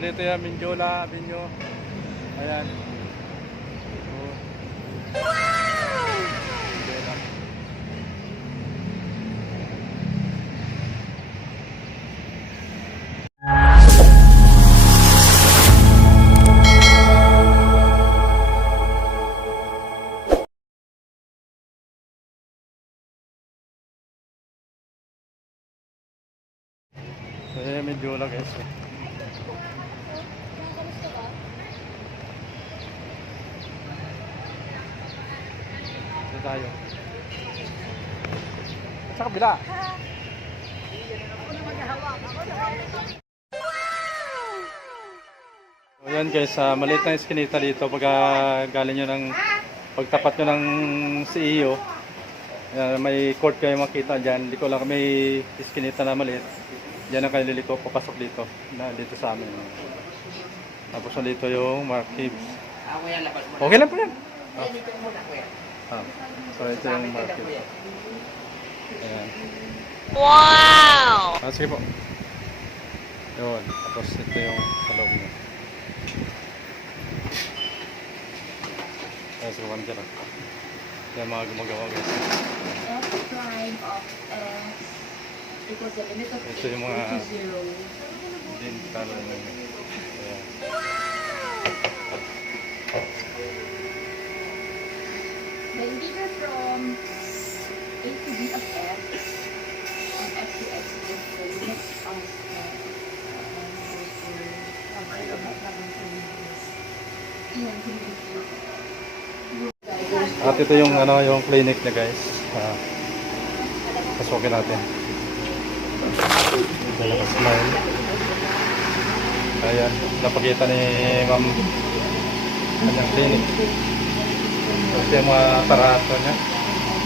dito yan, Mindiola Avenue. Ayan. Mindiola. Ayan, Mindiola guys. Dito tayo. Sa kabila. So yan guys, maliit na iskinita dito pag galing nyo ng pagtapat nyo ng CEO. May court kayo makita dyan. Hindi ko lang may iskinita na maliit. Diyan ang kayo liliko, papasok dito. Dito sa amin. Tapos dito yung markings. Okay lang po yan. So ito yung markings. Ayan. Wow! Sige po. Yun. Tapos ito yung sa loob niya. Ayan, sige one dyan. Yan mga gumagawa guys. Ito yung mga dental. Ayan. The indicator from A to B of F and F to X is the unit of At ito yung yung clinic niya guys. Pasukin natin. Smile. Ayan, napakita ni Ma'am kanyang clinic. Ito yung mga aparato niya.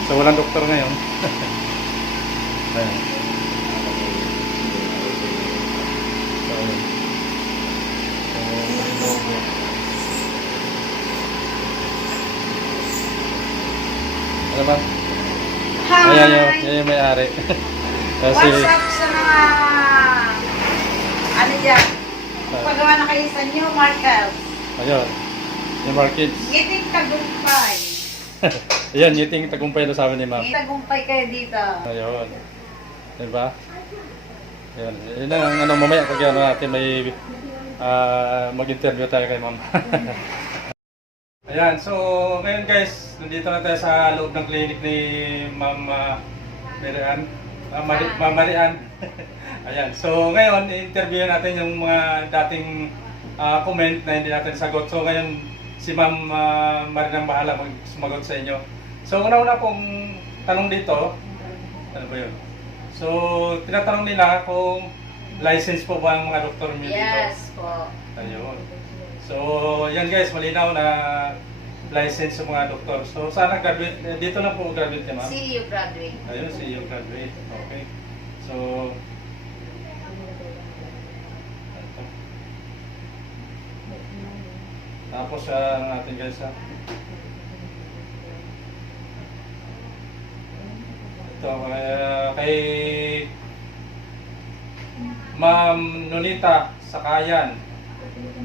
So walang doktor ngayon. Ayan. Ano ba? Hi! Ayan yung may-ari. Kasi, What's up sa mga ano dyan? Pagawa na kayo sa New Market. ayun. Yung markets. Ngiting tagumpay. Ayan, ngiting tagumpay na sabi ni Ma'am. Ngiting tagumpay kayo dito. Ayun. Diba? Ayan. Yun ang mamaya pag natin may mag-interview tayo kay Ma'am. Ayan, so ngayon guys, nandito na tayo sa loob ng clinic ni Ma'am Marian. Ma'am Marian. Ayan, so ngayon, i-interview natin yung mga dating comment na hindi natin sagot. So ngayon, si Ma'am Marian ang bahala sumagot sa inyo. So una-una pong tanong dito, ano ba yun? So, tinatanong nila kung license po ba ang mga doktor niyo dito? Yes po. Ayun. So, yan guys, malinaw na license yung mga doktor. So, sana graduate, dito na po graduate ka ma'am? CU graduate. Ayun, CU graduate. Okay. So, ito. Tapos ang ating guys ito, kay Ma'am Nonita Sakayan.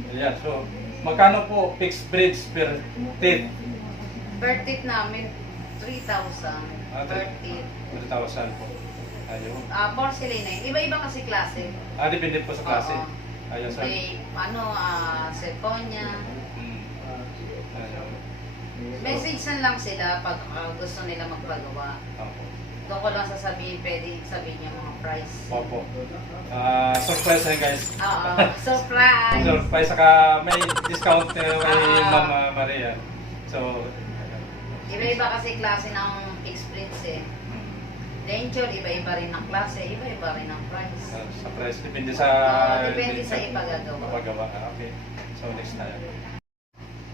Ayan, so magkano po fixed bridge per teeth? Per teeth namin, 3,000. Per teeth. 3,000 po. Ayun. Porcelain na yun. Iba-iba kasi klase. Depende po sa klase. Oo. Ayun, sir. May, zirconia. Ayun. Message na lang sila pag gusto nila magpagawa. Opo. Doon ko lang sasabihin, pwede sabihin niya mga price. Opo. Surprise na guys. Oo, surprise! Surprise, saka may discount kay Ma'am Maria. So, Iba-iba kasi klase ng experience eh. Denture, iba-iba rin ng klase, iba-iba rin ng price. sa price, depende sa... Depende sa ipagagawa. Ipagawa. Okay. So, next tayo.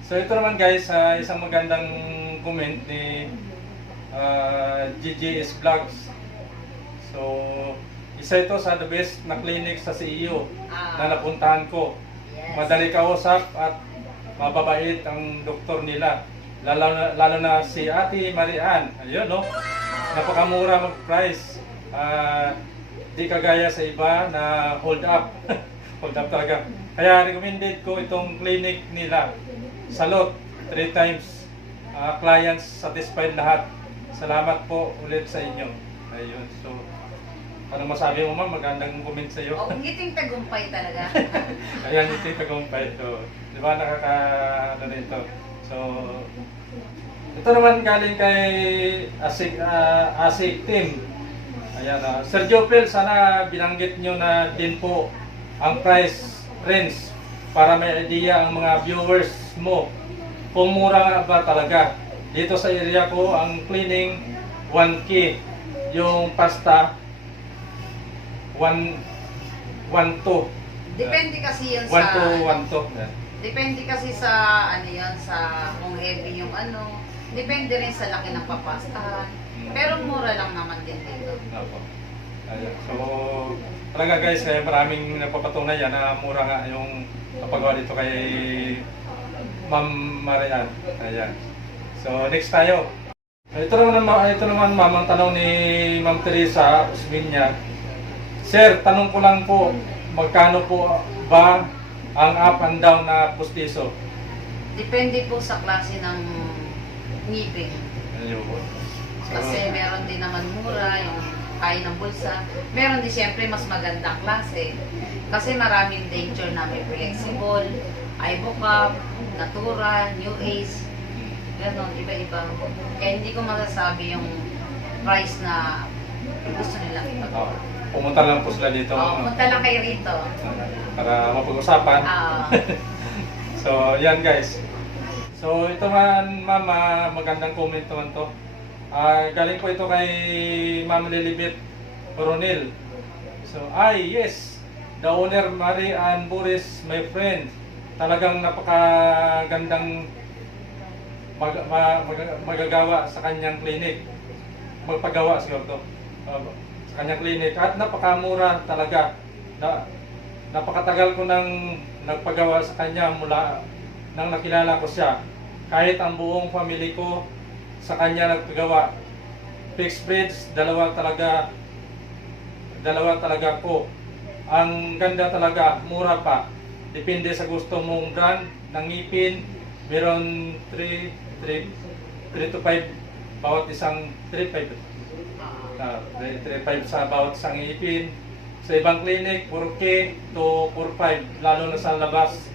So, ito naman guys, isang magandang comment ni GGS Vlogs. So, isa ito sa the best na clinic sa CEO na napuntahan ko. Yes. Madali kausap at mababait ang doktor nila. Lalo na si Ate Marian. Ayun, no? Napakamura mag-price. Di kagaya sa iba na hold up. Hold up talaga. Kaya recommended ko itong clinic nila. Salute, 3 times. Clients satisfied lahat. Salamat po ulit sa inyo. Ayun, so ano masabi mo ma'am? Magandang comment sa iyo. Oh, ngiting tagumpay talaga. Ayan, yung tagumpay. So, di ba nakaka-ano nito? So, ito naman galing kay Asik Team. Ayan, Sir Jopel, sana binanggit nyo na din po ang price range para may idea ang mga viewers mo kung mura nga ba talaga. Dito sa area ko, ang cleaning 1K, yung pasta 1-2. Depende kasi yun 1 sa... to 1 to. Yeah. Depende kasi sa ano yun, sa kung heavy yung ano. Depende rin sa laki ng papastahan. Pero mura lang naman din dito. Opo. Ayan. So, talaga guys, maraming nagpapatunay yan na mura nga yung napagawa dito kay Ma'am Marian. Ayan. So, next tayo. Ito naman ma'am, ang tanong ni Ma'am Teresa Usminya. Sir, tanong ko lang po, magkano po ba ang up and down na pustiso? Depende po sa klase ng ngipin. Ayun. Kasi meron din naman mura, yung kaya ng bulsa. Meron din siyempre mas magandang klase. Kasi maraming denture na may flexible, iBook, Natura, New Ace. Ganon, iba-iba. Kaya hindi ko masasabi yung price na gusto nilang ipagawa. Pumunta lang po sila dito. Punta lang kayo rito. Para mapag-usapan. So, yan guys. So, ito man, ma'am, magandang comment naman to. Galing po ito kay Ma'am Lilibet Coronel. So, yes, the owner, Marie Ann Boris, my friend. Talagang napakagandang magagawa sa kanyang clinic. Magpagawa siguro to. Sa kanyang clinic. At napakamura talaga. Napakatagal ko nang nagpagawa sa kanya mula nang nakilala ko siya. Kahit ang buong family ko sa kanya nagpagawa. Fixed bridge, dalawa talaga ko. Ang ganda talaga, mura pa. Depende sa gusto mong brand ng ngipin. Meron 3 to 5 bawat isang 3-5 sa bawat isang ngipin. Sa ibang clinic, 4K to 4-5, lalo na sa labas.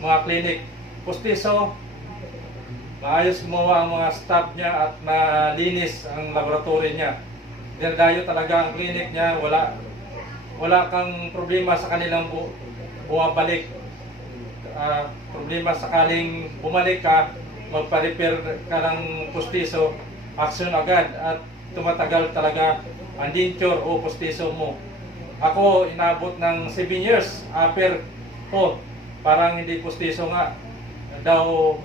Mga clinic, pustiso, maayos gumawa ang mga staff niya at malinis ang laboratory niya. Dinadayo talaga ang clinic niya, wala kang problema sa kanilang bumabalik. Problema sakaling bumalik ka, magpa-repair ka ng pustiso, action agad at tumatagal talaga ang denture o pustiso mo. Ako, inabot ng 7 years, upper po, parang hindi pustiso nga daw,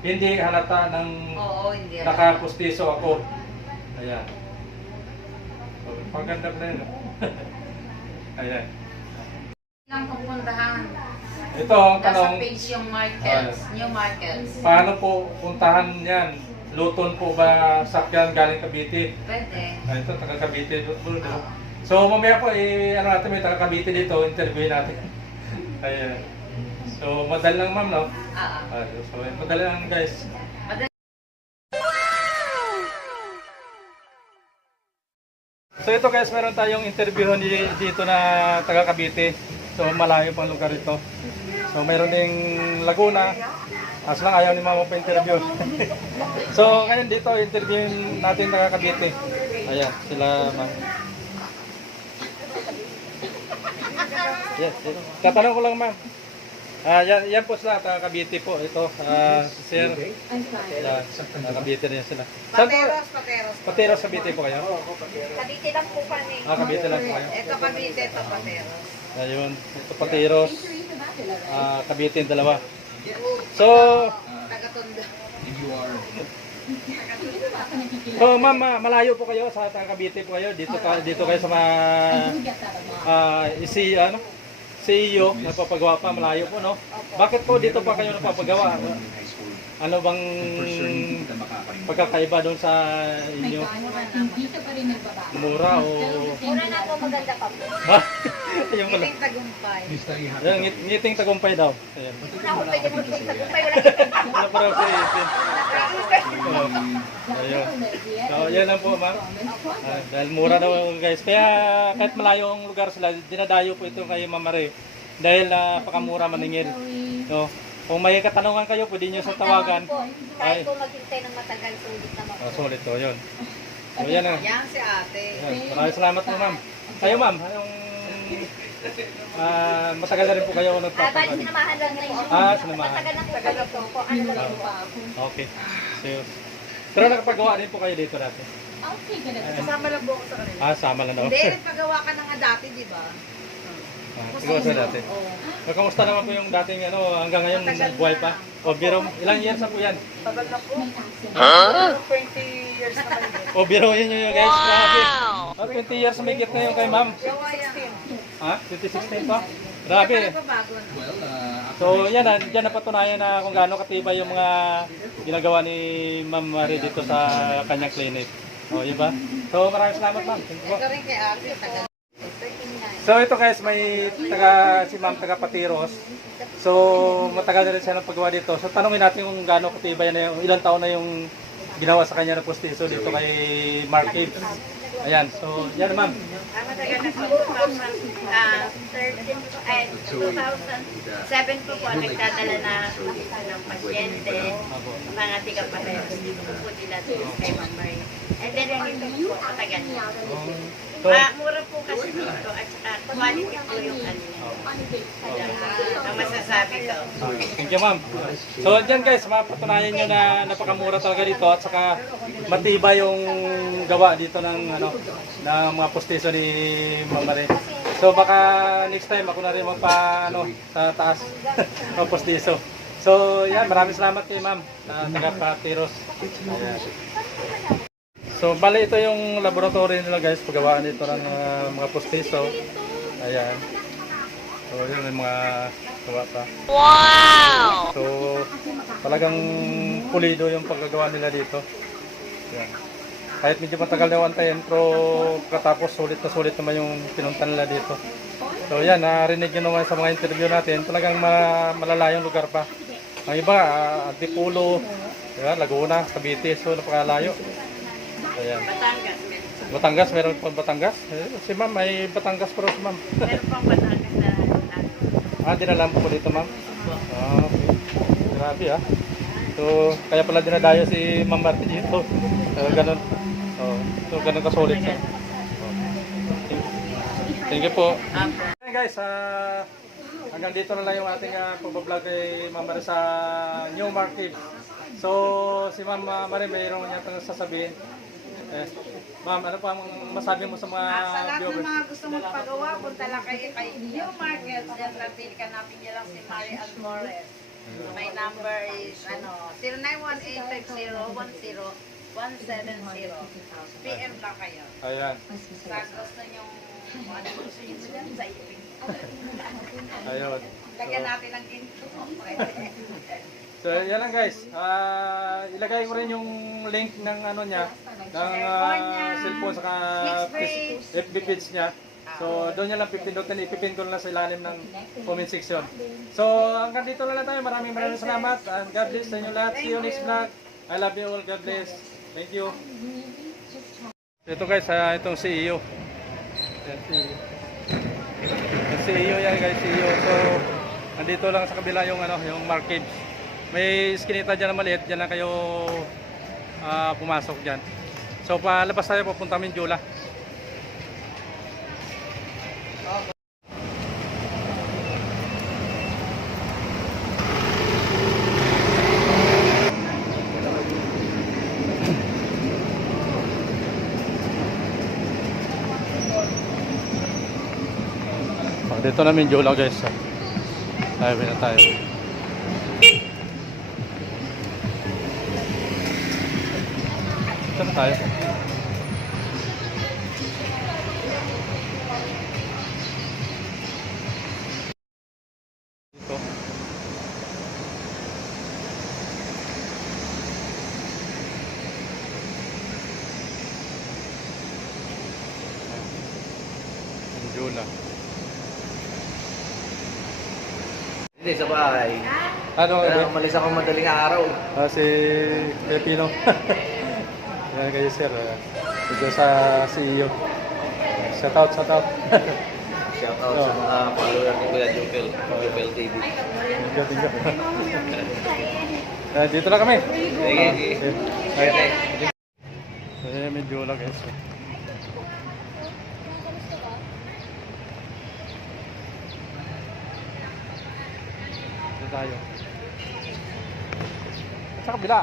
hindi halata ng hindi nakapustiso ako. Ayan. So, paganda na yun. Ayan. Lang pupuntahan. Ito ang Nasa tanong, page yung markets, new markets. paano po puntahan yan? Luton po ba sakyan galing Cavite? Pwede. Ito, taga Cavite. So mamaya po, ano natin, may taga Cavite dito, interview natin. Ayan. So madali lang ma'am, no? So madali lang guys. So ito guys, meron tayong interview dito na taga Cavite. So malayo pang lugar ito. So meron ding Laguna. As lang ayaw ni mama pa interview. So ngayon dito, interview natin taga Cavite. Ayan, sila ma'am. Yes, yes. Tatanong ko lang ma'am. Yan po sila, taga Cavite po. Ito, si Sir. Taga Cavite rin sila. Saan po? Pateros Cavite po kayo? Cavite lang po kami. Cavite lang po kayo. Ito Cavite, ito Pateros. Ayun, ito Pateros. Cavite yung dalawa. So, Taga-Tondo. so ma'am, malayo po kayo sa taga Cavite po kayo. Dito kayo sa CEO, napapagawa pa, malayo po, no? Bakit po dito pa kayo napapagawa? Ano bang pagkakaiba doon sa inyo? Hindi ka pa rin nagbabago. Mura o... Mura na po, maganda pa po. Ayun pala. Kiting tagumpay. Ayan, ngiting tagumpay daw. Ayan. Muna ako pwede mo tagumpay, wala kita. Wala pa raw sa itin. Oo. Ayun. So, yan lang po, ma'am. Dahil mura daw, guys. Kaya kahit malayo ang lugar sila, dinadayo po ito kay Ma'am Marie. Dahil napakamura maningil. No? Kung may katanungan kayo, pwede nyo sa tawagan. Kahit po maghintay ng matagal, sulit naman po. Solid to, yun. So, yan na. Yan si ate. Yan. Maraming salamat po, ma'am. Kayo, ma'am. Yung, matagal na rin po kayo Bali, nagpapagawa. sinamahan lang na po. Sinamahan. Matagal na po kayo po. Ano lang po. Okay. So, pero nakapagawa din po kayo dito dati. Okay ka na. Kasama lang po ako sa kanila. Sama lang daw. Hindi, nagpagawa ka na nga dati, di ba? Siguro sa dati. So, kamusta naman po yung dating hanggang ngayon buhay pa? O biro, ilang years na po yan? Tagal na po. 20 years na kayo. O biro yun yun guys, grabe. 20 years na may gift na yun kay ma'am. 16. Ha? 2016 pa? Grabe. Bago na. So yan na, dyan napatunayan na kung gaano katibay yung mga ginagawa ni Ma'am Marie dito sa kanyang clinic. O, yun ba? So maraming salamat ma'am. Thank you po. Ito rin kay ate, tagal. So ito guys, may si Ma'am taga Patiros. So matagal na rin siya ng paggawa dito. So tanungin natin kung gaano katibay na yung ilang taon na yung ginawa sa kanya na postiso dito kay Mark Gibbs. Ayan, so yan ma'am. Matagal na po. 2007 po nagdadala na ng pasyente, mga tiga-pareho. Dito po nila kay Ma'am Marie. And then ito po, matagal na. So, Mura po kasi dito at saka quality po yung ano niya. Ang masasabi ko. thank you ma'am. So dyan guys, mapatunayan nyo na napakamura talaga dito at saka matibay yung gawa dito ng mga postiso ni Ma'am Marie. So baka next time ako na rin magpa sa taas ng postiso. So yan, maraming salamat kay ma'am na taga Patiros. Ayan. So bali ito yung laboratory nila guys, paggawaan dito ng mga postiso. Ayan. So yun yung mga gawa pa. Wow! So talagang pulido yung paggagawa nila dito. Ayan. Kahit medyo matagal na antayin, pero katapos sulit na sulit naman yung pinuntan nila dito. So yan, narinig nyo naman sa mga interview natin, talagang malalayong lugar pa. Ang iba, Antipolo, Laguna, Cavite, so napakalayo. Ayan. Batangas, meron pang Batangas? Si ma'am, may Batangas pero si ma'am. Meron pang Batangas na Dinalam po dito ma'am? Okay. Grabe So, kaya pala dinadayo si Ma'am Marty dito. Ganun. So, ganun ka-solid siya. Thank you po. Okay guys, hanggang dito na lang yung ating pag-vlog kay Ma'am Marie sa New Market. So, si Ma'am Marie mayroong niyang sasabihin. Ma'am, ano pa ang masabi mo sa mga Sa lahat ng viewers? mga gusto magpagawa, punta lang kayo kay New Market. Diyan lang, hanapin niyo lang si Marie Almores. My number is 0918-5010-170. PM lang kayo. Ayan. Sa gusto nyo, ano gusto nyo sa ipin. Ayun. Lagyan natin ng intro. So, yan lang guys. Ilagay ko rin yung link ng niya, ng cellphone saka FB page niya. So, doon niya lang pipindutin, ipipin ko lang sa ilalim ng comment section. So, hanggang dito na lang tayo. Maraming salamat. And God bless sa inyo lahat. See you next vlog. I love you all. God bless. Thank you. Ito guys, itong CEO. Yan, CEO. Yung CEO yan guys, CEO. So, nandito lang sa kabila yung yung market. May skinita dyan na maliit, dyan lang kayo pumasok dyan. So palabas tayo, papunta Mindula. Dito na Mindula guys. Tayo na tayo. Saan tayo? Hindi, sa bahay. Ano? Kaya umalis ako madaling araw. Si Pepino. Yan kayo sir. Dito sa CEO. Shout out, shout out. Shout out sa mga follower ni Kuya Jupel. Jupel TV. Tingnan, tingnan. Dito na kami. Sige, sige. Okay. Medyo lang guys. Dito tayo. Sa kabila.